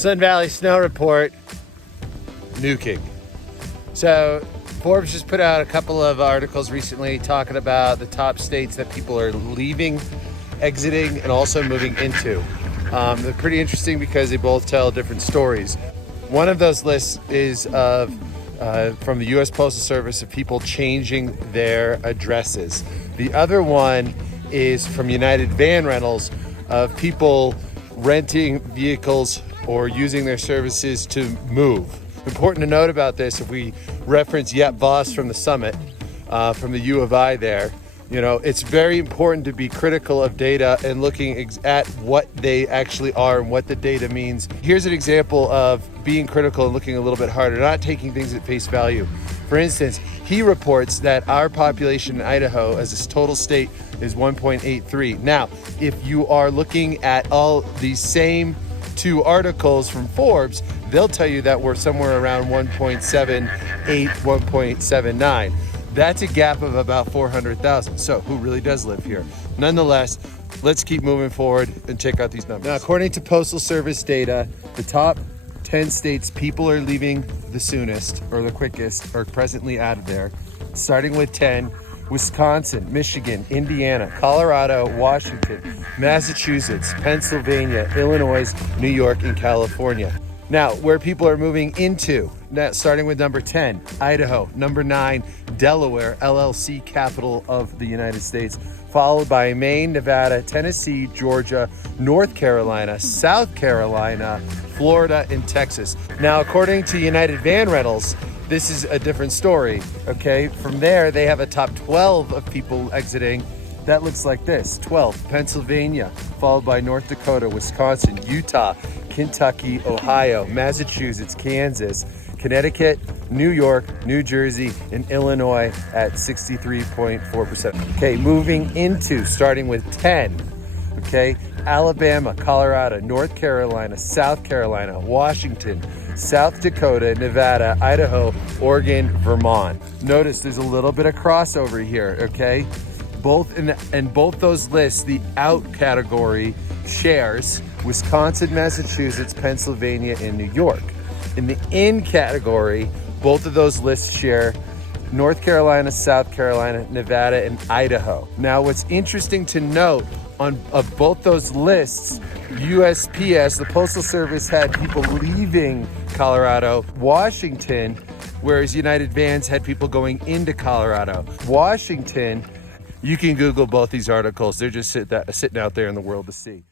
Sun Valley snow report, nuking. So Forbes just put out a couple of articles recently talking about the top states that people are leaving, exiting, and also moving into. They're pretty interesting because they both tell different stories. One of those lists is of from the U.S. Postal Service of people changing their addresses. The other one is from United Van Rentals of people renting vehicles or using their services to move. Important to note about this, if we reference Yet Voss from the summit, from the U of I there, you know, it's very important to be critical of data and looking at what they actually are and what the data means. Here's an example of being critical and looking a little bit harder, not taking things at face value. For instance, he reports that our population in Idaho as a total state is 1.83. Now, if you are looking at all these same two articles from Forbes, they'll tell you that we're somewhere around 1.78, 1.79. That's a gap of about 400,000. So who really does live here? Nonetheless, let's keep moving forward and check out these numbers. Now, according to Postal Service data, the top 10 states people are leaving the soonest or the quickest are presently out of there. Starting with 10, Wisconsin, Michigan, Indiana, Colorado, Washington, Massachusetts, Pennsylvania, Illinois, New York, and California. Now, where people are moving into, starting with number 10, Idaho, number 9, Delaware, LLC, capital of the United States, followed by Maine, Nevada, Tennessee, Georgia, North Carolina, South Carolina, Florida, and Texas. Now, according to United Van Rentals, this is a different story, okay? From there, they have a top 12 of people exiting. That looks like this: 12, Pennsylvania, followed by North Dakota, Wisconsin, Utah, Kentucky, Ohio, Massachusetts, Kansas, Connecticut, New York, New Jersey, and Illinois at 63.4%. Okay, moving into, starting with 10, okay, Alabama, Colorado, North Carolina, South Carolina, Washington, South Dakota, Nevada, Idaho, Oregon, Vermont. Notice there's a little bit of crossover here, okay? Both in both those lists, the out category shares Wisconsin, Massachusetts, Pennsylvania, and New York. In the in category, both of those lists share North Carolina, South Carolina, Nevada, and Idaho. Now, what's interesting to note of both those lists, USPS, the Postal Service, had people leaving Colorado. Washington, whereas United Vans had people going into Colorado. Washington, you can Google both these articles. They're just sitting out there in the world to see.